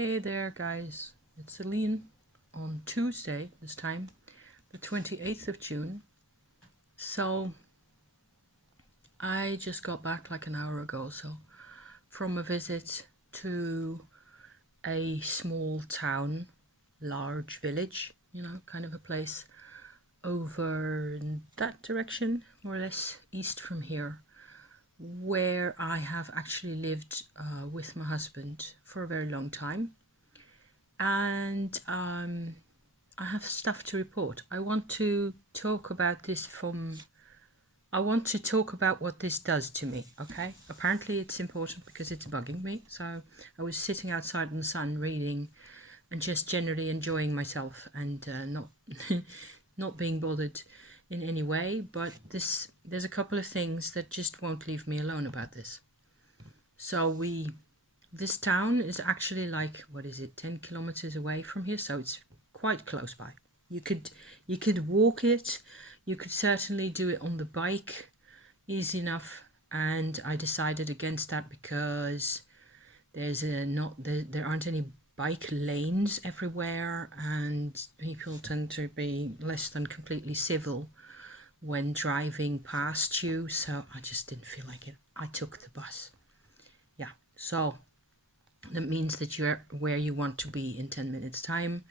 Hey there, guys. It's Celine on Tuesday, this time, the 28th of June. So, I just got back like an hour ago or so from a visit to a small town, large village, kind of a place over in that direction, more or less east from here, where I have actually lived with my husband for a very long time. And I have stuff to report. I want to talk about what this does to me, okay? Apparently it's important because it's bugging me. So I was sitting outside in the sun reading and just generally enjoying myself and not not being bothered in any way. But there's a couple of things that just won't leave me alone about this. So this town is actually like, 10 kilometers away from here, so it's quite close by. You could walk it, you could certainly do it on the bike, easy enough, and I decided against that because there aren't any bike lanes everywhere, and people tend to be less than completely civil when driving past you, so I just didn't feel like it. I took the bus. Yeah, so that means that you're where you want to be in 10 minutes time,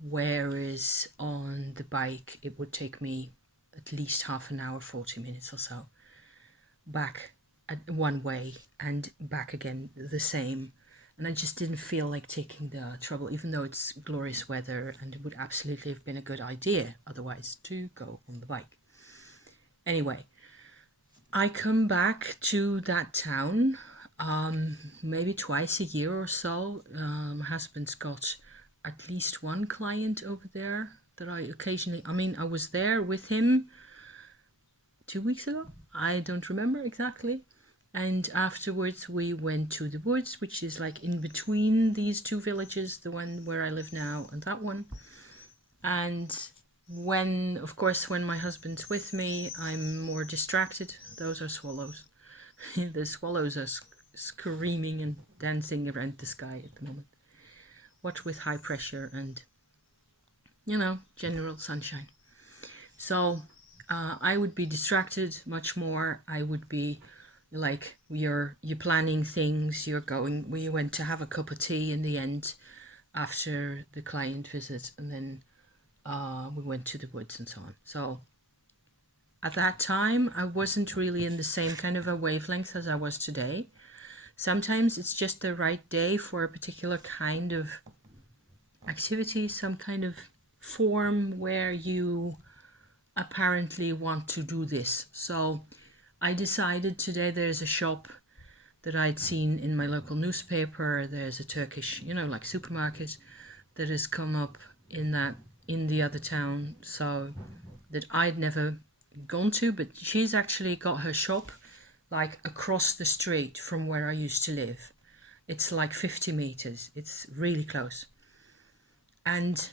whereas on the bike it would take me at least half an hour, 40 minutes or so, back at one way and back again the same. And I just didn't feel like taking the trouble, even though it's glorious weather and it would absolutely have been a good idea otherwise to go on the bike. Anyway, I come back to that town maybe twice a year or so. My husband's got at least one client over there that I occasionally, I was there with him 2 weeks ago. I don't remember exactly. And afterwards we went to the woods, which is like in between these two villages, the one where I live now and that one. And when my husband's with me, I'm more distracted. Those are swallows. The swallows are screaming and dancing around the sky at the moment. What with high pressure and, general sunshine. So I would be distracted much more. I would be like, you're planning things, we went to have a cup of tea in the end after the client visit, and then we went to the woods and so on. So at that time, I wasn't really in the same kind of a wavelength as I was today. Sometimes it's just the right day for a particular kind of activity, some kind of form where you apparently want to do this. So I decided today there's a shop that I'd seen in my local newspaper. There's a Turkish, like supermarket that has come up in the other town, so that I'd never gone to, but she's actually got her shop like across the street from where I used to live. It's like 50 meters. It's really close. And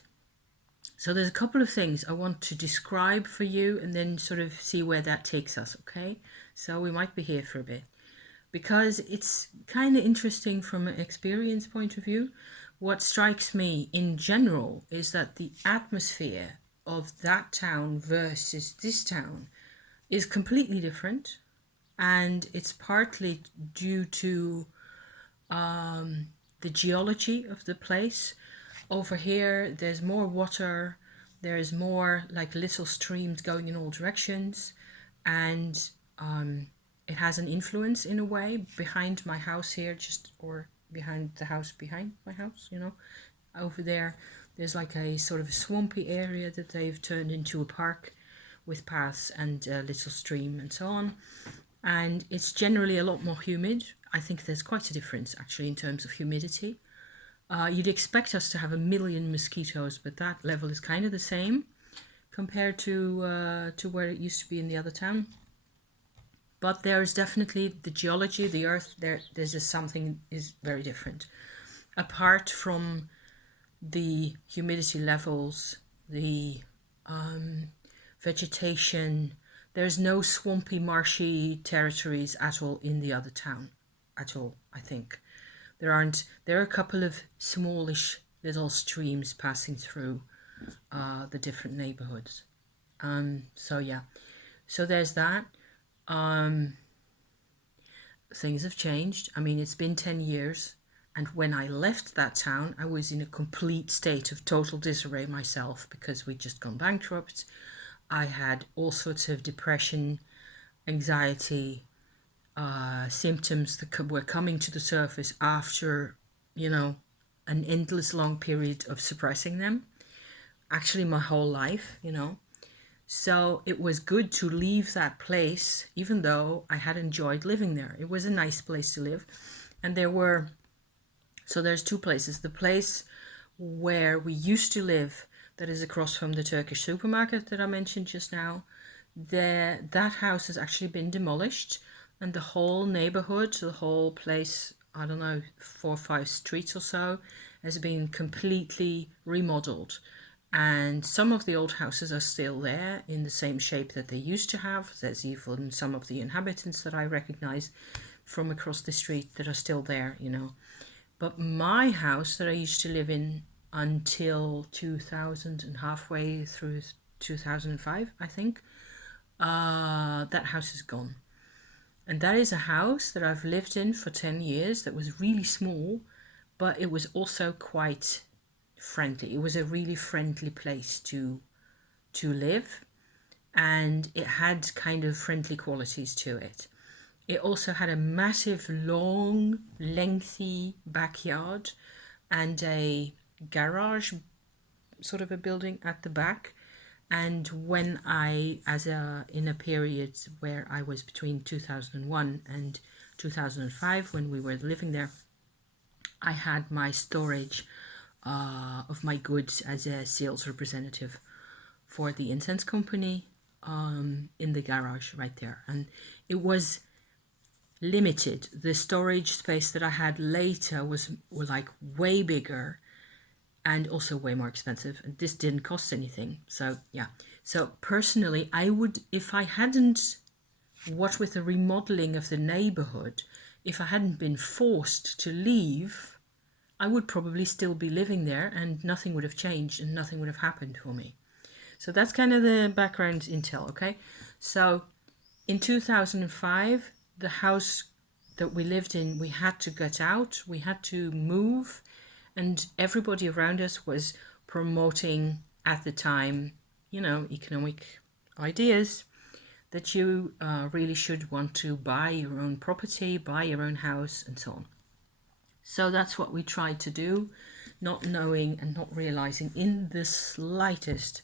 so there's a couple of things I want to describe for you and then sort of see where that takes us, okay? So we might be here for a bit, because it's kind of interesting from an experience point of view. What strikes me in general is that the atmosphere of that town versus this town is completely different. And it's partly due to the geology of the place. Over here, there's more water, there's more like little streams going in all directions, and it has an influence in a way behind my house here, or behind the house behind my house, over there. There's like a sort of a swampy area that they've turned into a park with paths and a little stream and so on. And it's generally a lot more humid. I think there's quite a difference actually in terms of humidity. You'd expect us to have a million mosquitoes, but that level is kind of the same compared to where it used to be in the other town. But there's definitely the geology, the earth, there's just something is very different. Apart from the humidity levels, the vegetation, there's no swampy, marshy territories at all in the other town, at all, I think. There are a couple of smallish little streams passing through the different neighborhoods. So yeah, so there's that. Things have changed. I mean, it's been 10 years. And when I left that town, I was in a complete state of total disarray myself because we'd just gone bankrupt. I had all sorts of depression, anxiety, symptoms that were coming to the surface after, an endless long period of suppressing them. Actually, my whole life. So it was good to leave that place, even though I had enjoyed living there. It was a nice place to live. And there's two places. The place where we used to live, that is across from the Turkish supermarket that I mentioned just now, that house has actually been demolished, and the whole neighborhood, the whole place, I don't know, 4 or 5 streets or so, has been completely remodeled. And some of the old houses are still there in the same shape that they used to have. There's even some of the inhabitants that I recognize from across the street that are still there, But my house that I used to live in until 2000 and halfway through 2005, I think, that house is gone. And that is a house that I've lived in for 10 years that was really small, but it was also quite friendly. It was a really friendly place to live, and it had kind of friendly qualities to it. It also had a massive, long, lengthy backyard and a garage, sort of a building at the back. And when in a period where I was between 2001 and 2005, when we were living there, I had my storage of my goods as a sales representative for the incense company in the garage right there. And it was limited. The storage space that I had later was like way bigger and also way more expensive. And this didn't cost anything. So yeah. So personally, I would, if I hadn't, what with the remodeling of the neighborhood, if I hadn't been forced to leave, I would probably still be living there and nothing would have changed and nothing would have happened for me. So that's kind of the background intel, okay? So in 2005, the house that we lived in, we had to get out, we had to move, and everybody around us was promoting at the time, economic ideas that you really should want to buy your own property, buy your own house, and so on. So that's what we tried to do, not knowing and not realizing in the slightest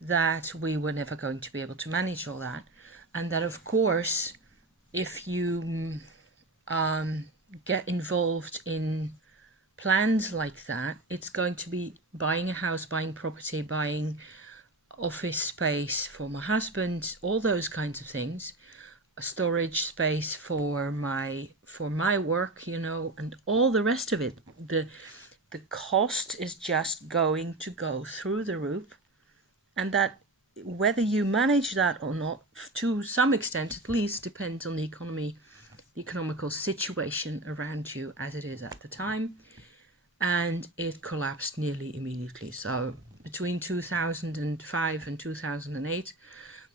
that we were never going to be able to manage all that. And that, of course, if you get involved in plans like that, it's going to be buying a house, buying property, buying office space for my husband, all those kinds of things, a storage space for my work, and all the rest of it. The cost is just going to go through the roof, and that whether you manage that or not, to some extent at least, depends on the economical situation around you as it is at the time. And it collapsed nearly immediately. So between 2005 and 2008,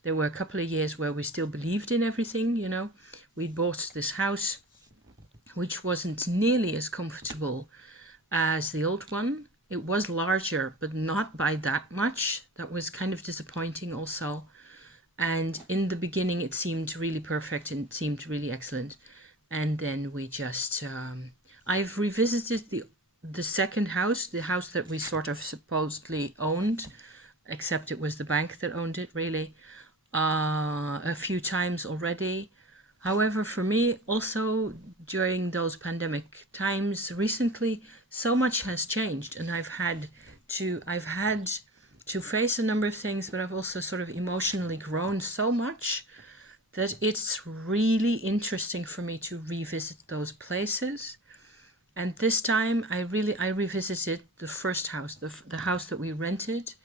there were a couple of years where we still believed in everything, We bought this house, which wasn't nearly as comfortable as the old one. It was larger, but not by that much. That was kind of disappointing also. And in the beginning, it seemed really perfect and it seemed really excellent. And then we just, I've revisited the second house, the house that we sort of supposedly owned, except it was the bank that owned it, really, a few times already. However, for me, also during those pandemic times recently, so much has changed, and I've had to face a number of things, but I've also sort of emotionally grown so much that it's really interesting for me to revisit those places. And this time I revisited the first house, the house that we rented,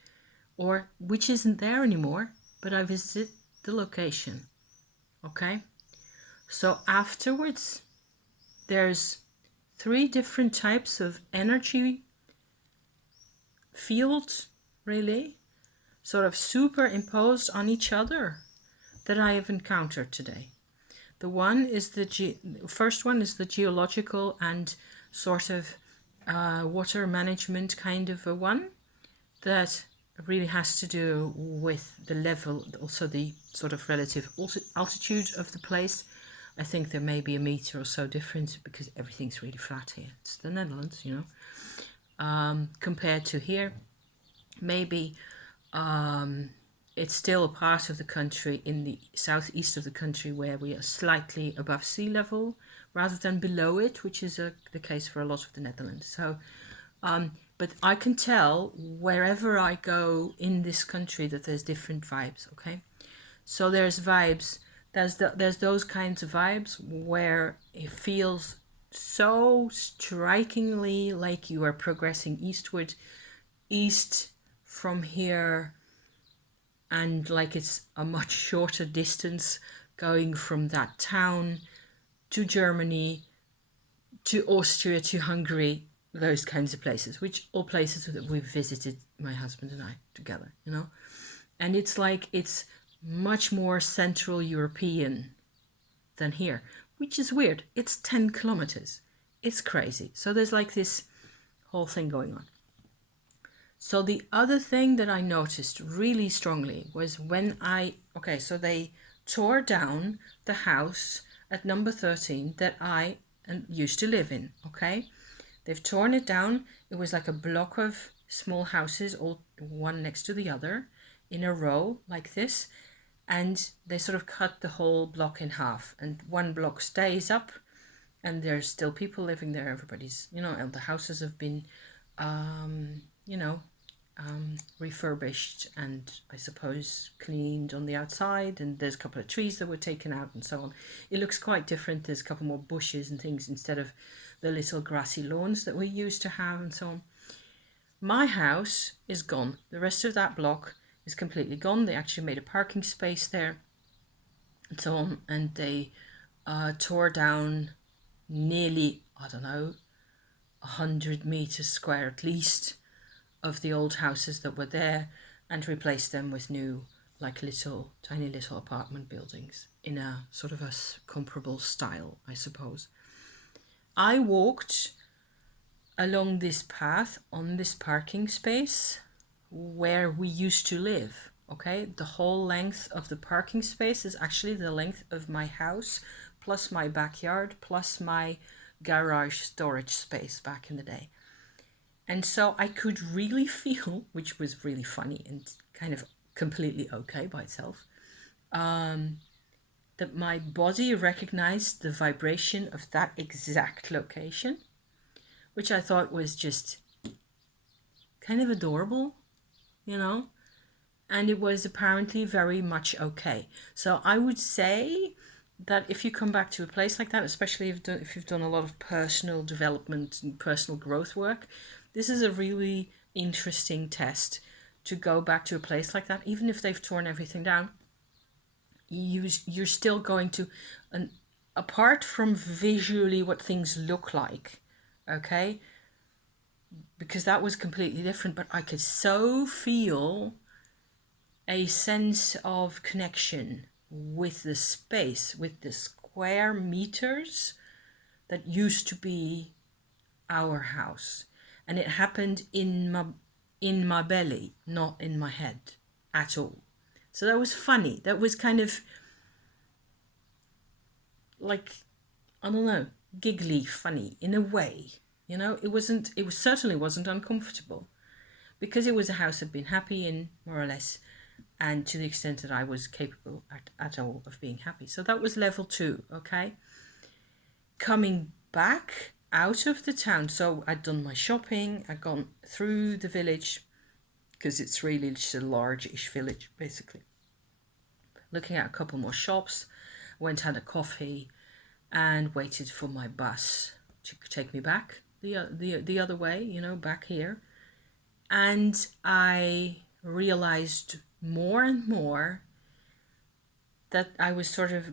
or which isn't there anymore, but I visited the location. Okay? So afterwards, there's three different types of energy fields, really, sort of superimposed on each other that I have encountered today. The one is first one is the geological and sort of water management kind of a one that really has to do with the level, also the sort of relative altitude of the place. I think there may be a meter or so difference because everything's really flat here. It's the Netherlands, you know. Compared to here, maybe it's still a part of the country in the southeast of the country where we are slightly above sea level rather than below it, which is the case for a lot of the Netherlands. So, but I can tell wherever I go in this country that there's different vibes, okay? So there's vibes, there's those kinds of vibes where it feels so strikingly like you are progressing eastward, east from here, and like it's a much shorter distance going from that town to Germany, to Austria, to Hungary, those kinds of places, which all places that we've visited, my husband and I together, you know. And it's like it's much more Central European than here, which is weird. It's 10 kilometers. It's crazy. So there's like this whole thing going on. So the other thing that I noticed really strongly was when so they tore down the house at number 13 that I used to live in, okay? They've torn it down. It was like a block of small houses, all one next to the other, in a row like this. And they sort of cut the whole block in half. And one block stays up, and there's still people living there. Everybody's, you know, and the houses have been, refurbished and I suppose cleaned on the outside, and there's a couple of trees that were taken out and so on. It looks quite different. There's a couple more bushes and things instead of the little grassy lawns that we used to have and so on. My house is gone. The rest of that block is completely gone. They actually made a parking space there and so on, and they tore down nearly, I don't know, 100 meters square at least of the old houses that were there and replaced them with new, like tiny little apartment buildings in a sort of a comparable style, I suppose. I walked along this path on this parking space where we used to live, okay? The whole length of the parking space is actually the length of my house, plus my backyard, plus my garage storage space back in the day. And so I could really feel, which was really funny and kind of completely okay by itself, that my body recognized the vibration of that exact location, which I thought was just kind of adorable, you know, and it was apparently very much okay. So I would say that if you come back to a place like that, especially if you've done a lot of personal development and personal growth work, this is a really interesting test to go back to a place like that. Even if they've torn everything down, you're still going to, apart from visually what things look like, okay, because that was completely different, but I could so feel a sense of connection with the space, with the square meters that used to be our house. And it happened in my belly, not in my head at all. So that was funny. That was kind of like, I don't know, giggly funny in a way. You know, it certainly wasn't uncomfortable because it was a house I'd been happy in, more or less, and to the extent that I was capable at all of being happy. So that was level 2, okay? Coming back out of the town, so I'd done my shopping, I'd gone through the village, because it's really just a large-ish village, basically. Looking at a couple more shops, went, had a coffee, and waited for my bus to take me back the other way, you know, back here. And I realized more and more that I was sort of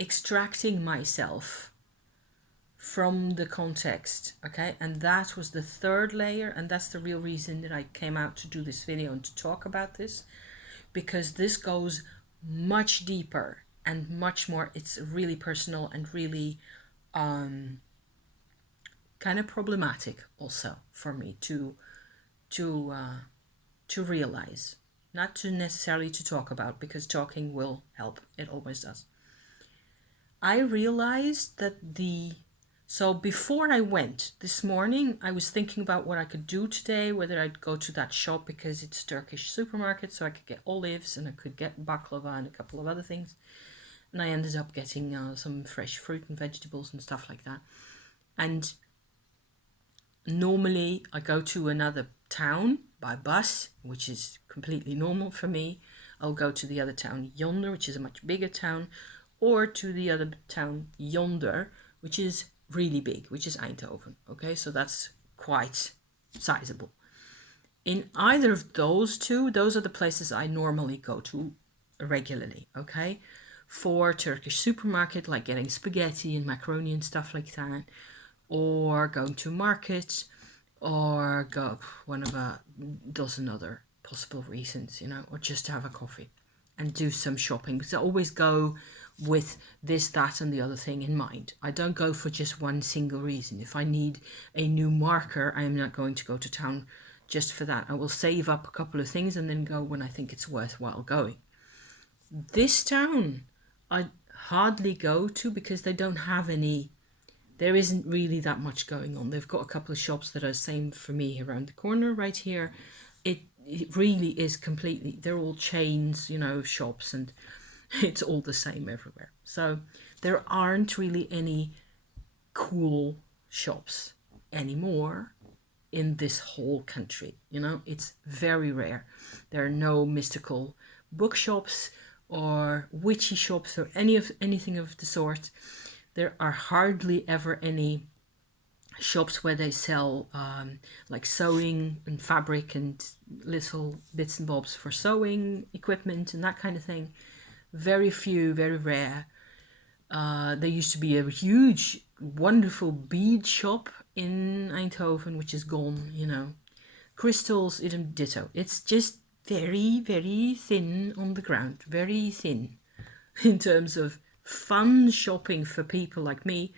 extracting myself from the context, okay? And that was the third layer, and that's the real reason that I came out to do this video and to talk about this, because this goes much deeper and much more, it's really personal and really kind of problematic also for me to realize, not to necessarily to talk about, because talking will help, it always does. I realized that so before I went this morning, I was thinking about what I could do today, whether I'd go to that shop because it's a Turkish supermarket, so I could get olives and I could get baklava and a couple of other things. And I ended up getting some fresh fruit and vegetables and stuff like that. And normally I go to another town by bus, which is completely normal for me. I'll go to the other town yonder, which is a much bigger town, or to the other town yonder, which is really big, which is Eindhoven. Okay, so that's quite sizable. In either of those two, those are the places I normally go to regularly, okay? For Turkish supermarket, like getting spaghetti and macaroni and stuff like that, or going to market, or go one of a dozen other possible reasons, you know, or just to have a coffee and do some shopping, because I always go with this, that, and the other thing in mind. I don't go for just one single reason. If I need a new marker, I am not going to go to town just for that. I will save up a couple of things and then go when I think it's worthwhile going. This town, I hardly go to because they don't have any, there isn't really that much going on. They've got a couple of shops that are the same for me around the corner right here. It really is completely, they're all chains, you know, shops, and it's all the same everywhere. So there aren't really any cool shops anymore in this whole country. You know, it's very rare. There are no mystical bookshops or witchy shops or anything of the sort. There are hardly ever any shops where they sell like sewing and fabric and little bits and bobs for sewing equipment and that kind of thing. Very few, very rare. There used to be a huge, wonderful bead shop in Eindhoven, which is gone, you know. Crystals, ditto. It's just very, very thin on the ground. Very thin. In terms of fun shopping for people like me,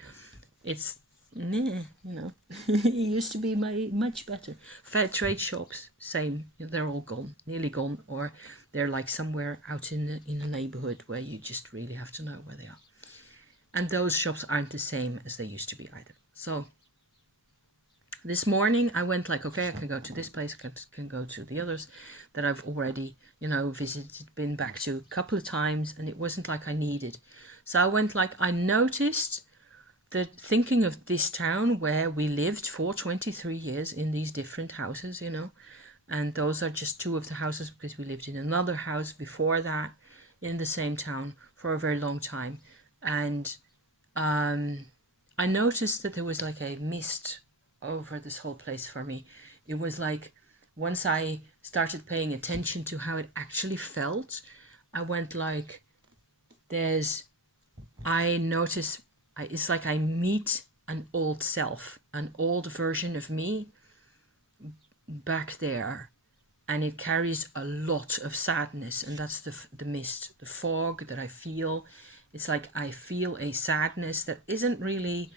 it's meh, you know. It used to be much better. Fair trade shops, same. They're all gone, nearly gone, or they're like somewhere out in a neighborhood where you just really have to know where they are. And those shops aren't the same as they used to be either. So this morning I went like, okay, I can go to this place, I can go to the others that I've already, you know, visited, been back to a couple of times, and it wasn't like I needed. So I went like, I noticed that thinking of this town where we lived for 23 years in these different houses, you know, and those are just two of the houses because we lived in another house before that in the same town for a very long time. And I noticed that there was like a mist over this whole place for me. It was like, once I started paying attention to how it actually felt, I went like, I notice, it's like I meet an old self, an old version of me back there, and it carries a lot of sadness, and that's the mist, the fog that I feel. It's like I feel a sadness that isn't really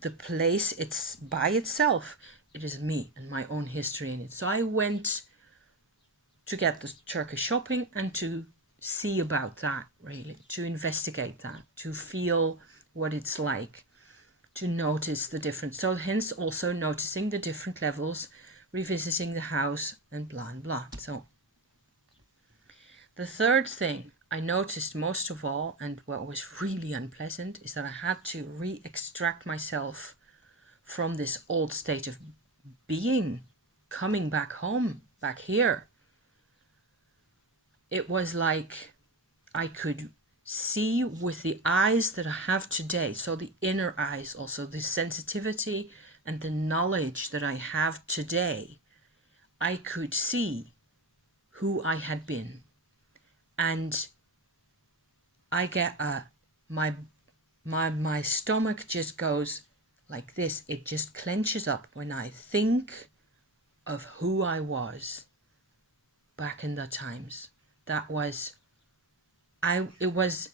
the place, it's by itself. It is me and my own history in it. So I went to get the Turkish shopping and to see about that, really, to investigate that, to feel what it's like, to notice the difference. So hence also noticing the different levels, revisiting the house, and blah and blah. So the third thing I noticed most of all, and what was really unpleasant, is that I had to re-extract myself from this old state of being, coming back home, back here. It was like I could see with the eyes that I have today, so the inner eyes also, the sensitivity and the knowledge that I have today, I could see who I had been. And I get my stomach just goes, like this. It just clenches up when I think of who I was back in the times. That was, it was,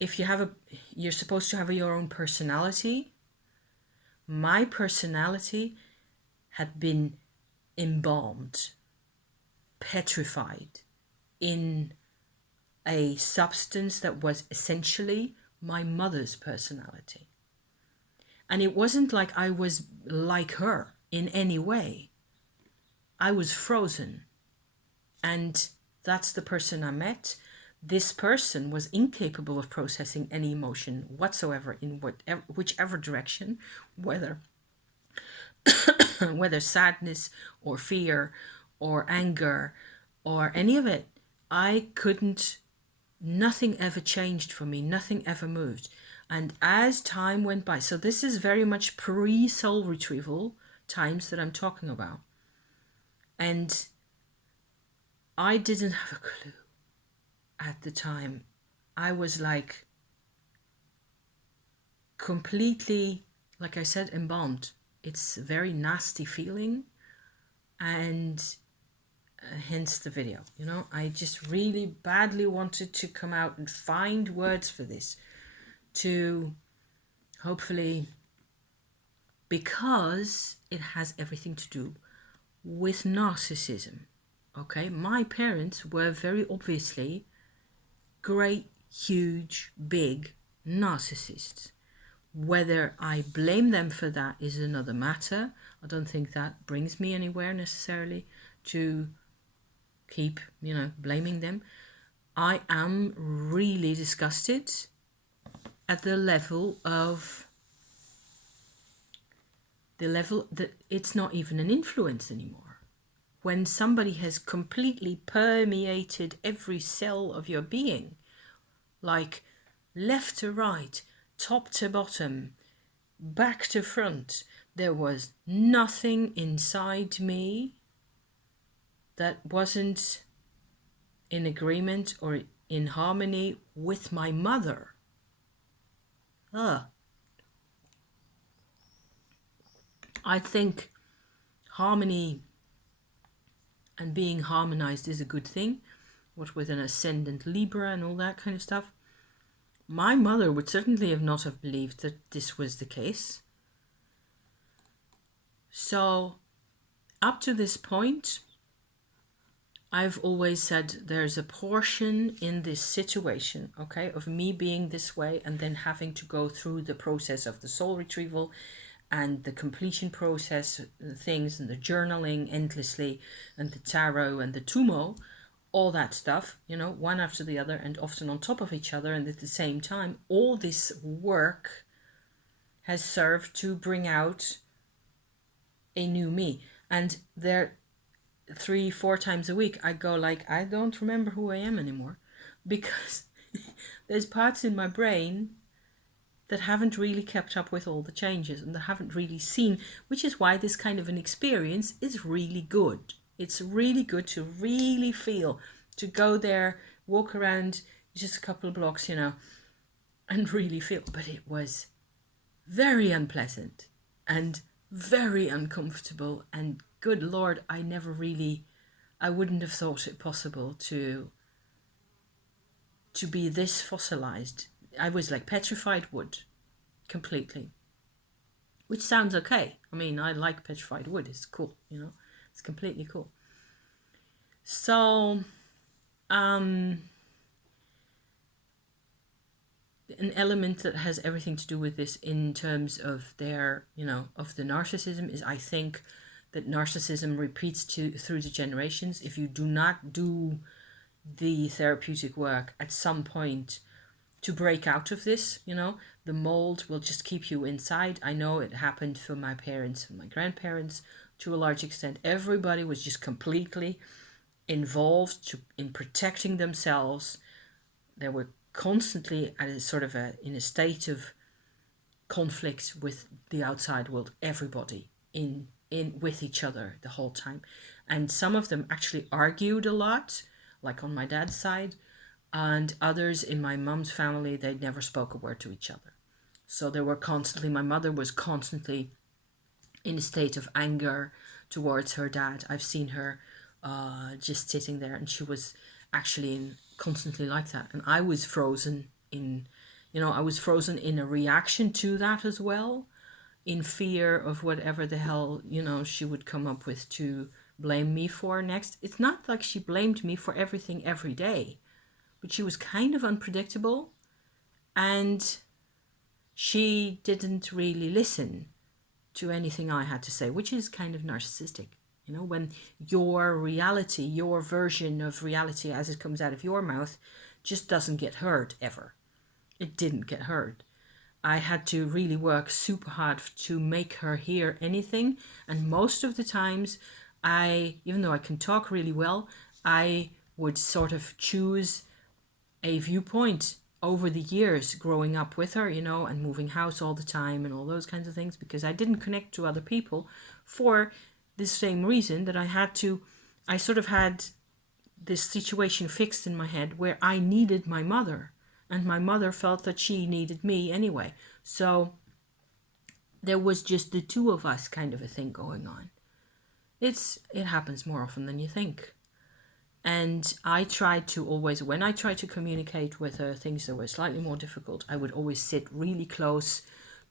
if you have you're supposed to have your own personality. My personality had been embalmed, petrified in a substance that was essentially my mother's personality. And it wasn't like I was like her in any way. I was frozen. And that's the person I met. This person was incapable of processing any emotion whatsoever in whichever direction, whether whether sadness or fear or anger or any of it. I couldn't, nothing ever changed for me, nothing ever moved. And as time went by, so this is very much pre-soul retrieval times that I'm talking about. And I didn't have a clue at the time. I was like completely, like I said, embalmed. It's a very nasty feeling, and hence the video. You know, I just really badly wanted to come out and find words for this to hopefully, because it has everything to do with narcissism. Okay, my parents were very obviously great, huge, big narcissists. Whether I blame them for that is another matter. I don't think that brings me anywhere necessarily to keep, blaming them. I am really disgusted at the level that it's not even an influence anymore. When somebody has completely permeated every cell of your being, like left to right, top to bottom, back to front, there was nothing inside me that wasn't in agreement or in harmony with my mother. I think harmony and being harmonized is a good thing. What with an ascendant Libra and all that kind of stuff. My mother would certainly have not have believed that this was the case. So up to this point, I've always said there's a portion in this situation, okay, of me being this way and then having to go through the process of the soul retrieval and the completion process, the things, and the journaling endlessly, and the tarot and the tumo, all that stuff, one after the other and often on top of each other. And at the same time, all this work has served to bring out a new me. And there 3-4 times a week I go like, I don't remember who I am anymore, because there's parts in my brain that haven't really kept up with all the changes and that haven't really seen, which is why this kind of an experience is really good. It's really good to really feel, to go there, walk around just a couple of blocks, and really feel. But it was very unpleasant and very uncomfortable, and good Lord, I wouldn't have thought it possible to be this fossilized. I was like petrified wood, completely. Which sounds okay. I mean, I like petrified wood. It's cool, It's completely cool. So, an element that has everything to do with this in terms of their, of the narcissism is, I think, that narcissism repeats through the generations. If you do not do the therapeutic work at some point to break out of this, the mold will just keep you inside. I know it happened for my parents and my grandparents to a large extent. Everybody was just completely involved in protecting themselves. They were constantly at in a state of conflict with the outside world, everybody in with each other the whole time. And some of them actually argued a lot, like on my dad's side, and others in my mum's family, they never spoke a word to each other. So my mother was constantly in a state of anger towards her dad. I've seen her just sitting there, and she was actually constantly like that. And I was frozen in, I was frozen in a reaction to that as well, in fear of whatever the hell, she would come up with to blame me for next. It's not like she blamed me for everything every day, but she was kind of unpredictable, and she didn't really listen to anything I had to say, which is kind of narcissistic. When your reality, your version of reality as it comes out of your mouth, just doesn't get heard ever. It didn't get heard. I had to really work super hard to make her hear anything. And most of the times, even though I can talk really well, I would sort of choose a viewpoint over the years growing up with her, and moving house all the time and all those kinds of things, because I didn't connect to other people for the same reason that I sort of had this situation fixed in my head where I needed my mother, and my mother felt that she needed me anyway. So there was just the two of us kind of a thing going on. It happens more often than you think. And I tried to always, when I tried to communicate with her things that were slightly more difficult, I would always sit really close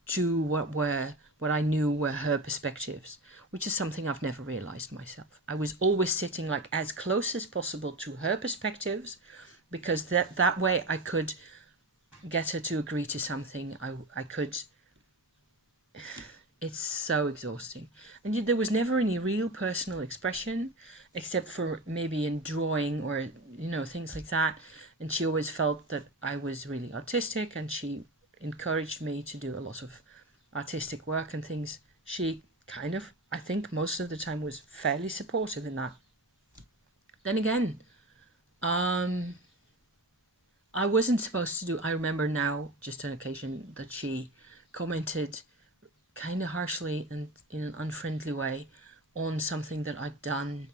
to what I knew were her perspectives, which is something I've never realized myself. I was always sitting like as close as possible to her perspectives, because that way I could get her to agree to something. I could. It's so exhausting. And there was never any real personal expression, except for maybe in drawing or, things like that. And she always felt that I was really artistic, and she encouraged me to do a lot of artistic work and things. She kind of, I think most of the time, was fairly supportive in that. Then again, I wasn't supposed to do, I remember now, just an occasion, that she commented kind of harshly and in an unfriendly way on something that I'd done,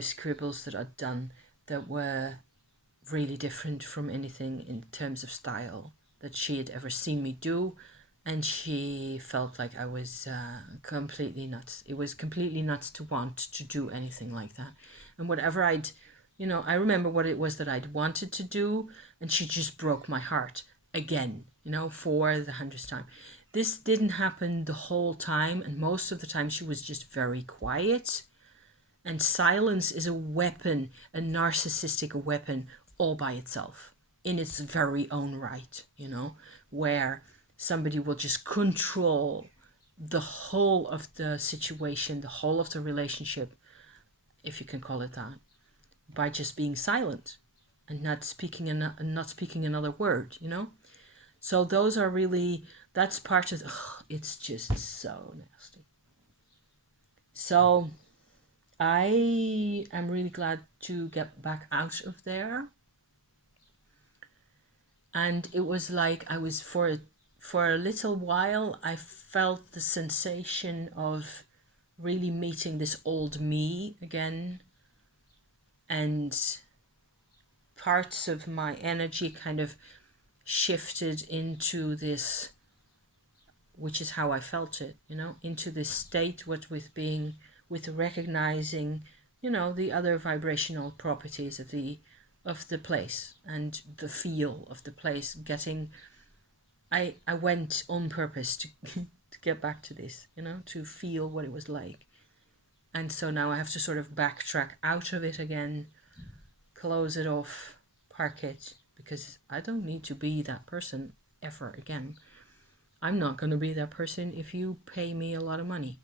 scribbles that I'd done that were really different from anything in terms of style that she had ever seen me do. And she felt like I was completely nuts. It was completely nuts to want to do anything like that. And whatever I remember what it was that I'd wanted to do, and she just broke my heart again, for the 100th time. This didn't happen the whole time, and most of the time she was just very quiet. And silence is a weapon, a narcissistic weapon all by itself, in its very own right, where somebody will just control the whole of the situation, the whole of the relationship, if you can call it that, by just being silent and not speaking another word, So those are really, that's part of, it's just so nasty. So I am really glad to get back out of there. And it was like I was, for a little while, I felt the sensation of really meeting this old me again. And parts of my energy kind of shifted into this, which is how I felt it, into this state with recognizing, the other vibrational properties of the place and the feel of the place. I went on purpose to to get back to this, to feel what it was like. And so now I have to sort of backtrack out of it again, close it off, park it, because I don't need to be that person ever again. I'm not going to be that person if you pay me a lot of money.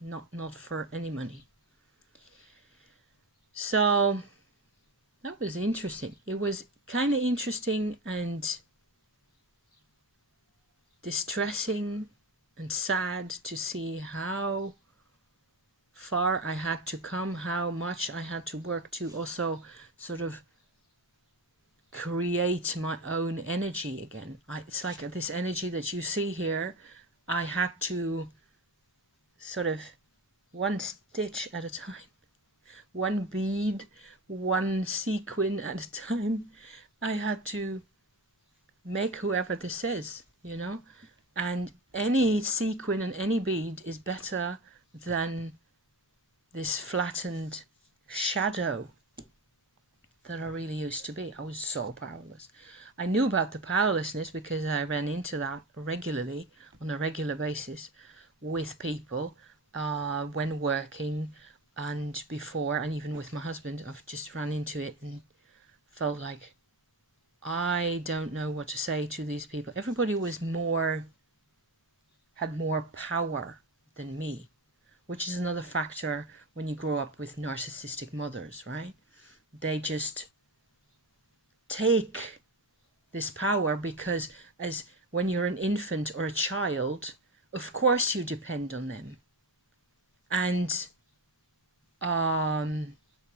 Not for any money. So that was interesting. It was kind of interesting and distressing and sad to see how far I had to come, how much I had to work to also sort of create my own energy again. It's like this energy that you see here, I had to sort of one stitch at a time, one bead, one sequin at a time. I had to make whoever this is, And any sequin and any bead is better than this flattened shadow that I really used to be. I was so powerless. I knew about the powerlessness because I ran into that regularly, on a regular basis, with people when working and before, and even with my husband. I've just run into it and felt like I don't know what to say to these people. Everybody had more power than me, which is another factor when you grow up with narcissistic mothers, right? They just take this power because as when you're an infant or a child, of course you depend on them. And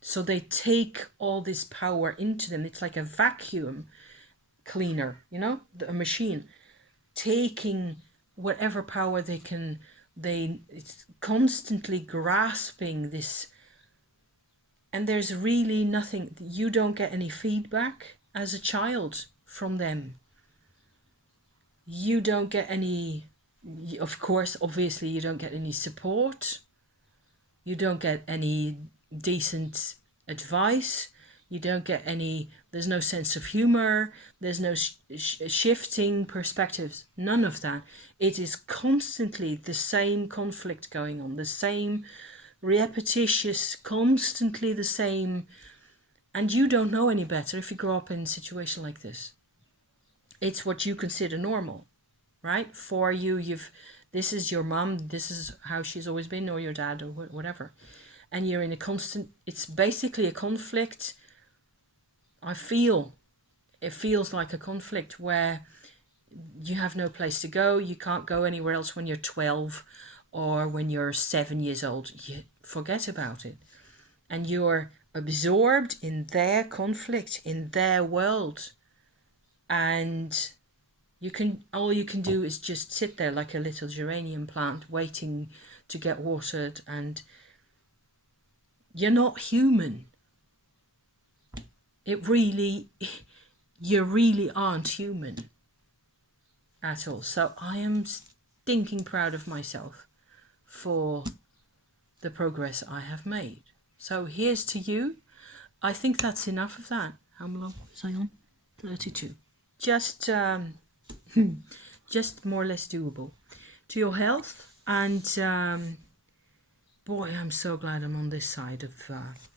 so they take all this power into them. It's like a vacuum cleaner, a machine taking whatever power they can. It's constantly grasping this, and there's really nothing. You don't get any feedback as a child from them. You don't get any, of course, obviously you don't get any support. You don't get any decent advice. You don't get any, there's no sense of humor. There's no shifting perspectives. None of that. It is constantly the same conflict going on, the same repetitious, constantly the same. And you don't know any better if you grow up in a situation like this. It's what you consider normal, right? For you, this is your mom, this is how she's always been, or your dad, or whatever. And you're in a constant, it's basically a conflict. It feels like a conflict where you have no place to go. You can't go anywhere else when you're 12 or when you're 7 years old. You forget about it. And you're absorbed in their conflict, in their world. And all you can do is just sit there like a little geranium plant waiting to get watered, and you're not human. You really aren't human at all. So I am stinking proud of myself for the progress I have made. So here's to you. I think that's enough of that. How long was I on? 32. Just more or less doable. To your health, and boy, I'm so glad I'm on this side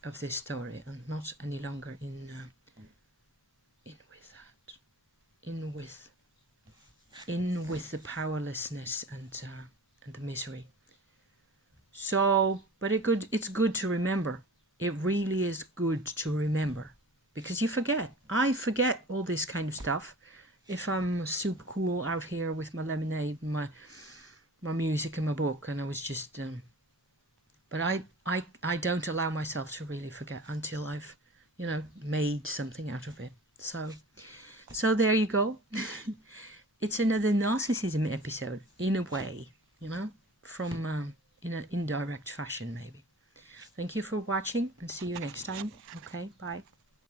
of this story and not any longer in with the powerlessness and the misery. So, but it's good to remember. It really is good to remember, because you forget. I forget all this kind of stuff if I'm super cool out here with my lemonade and my music and my book, and I was just but I don't allow myself to really forget until I've made something out of it. So there you go. It's another narcissism episode, in a way, from in an indirect fashion maybe. Thank you for watching, and see you next time. Okay, bye.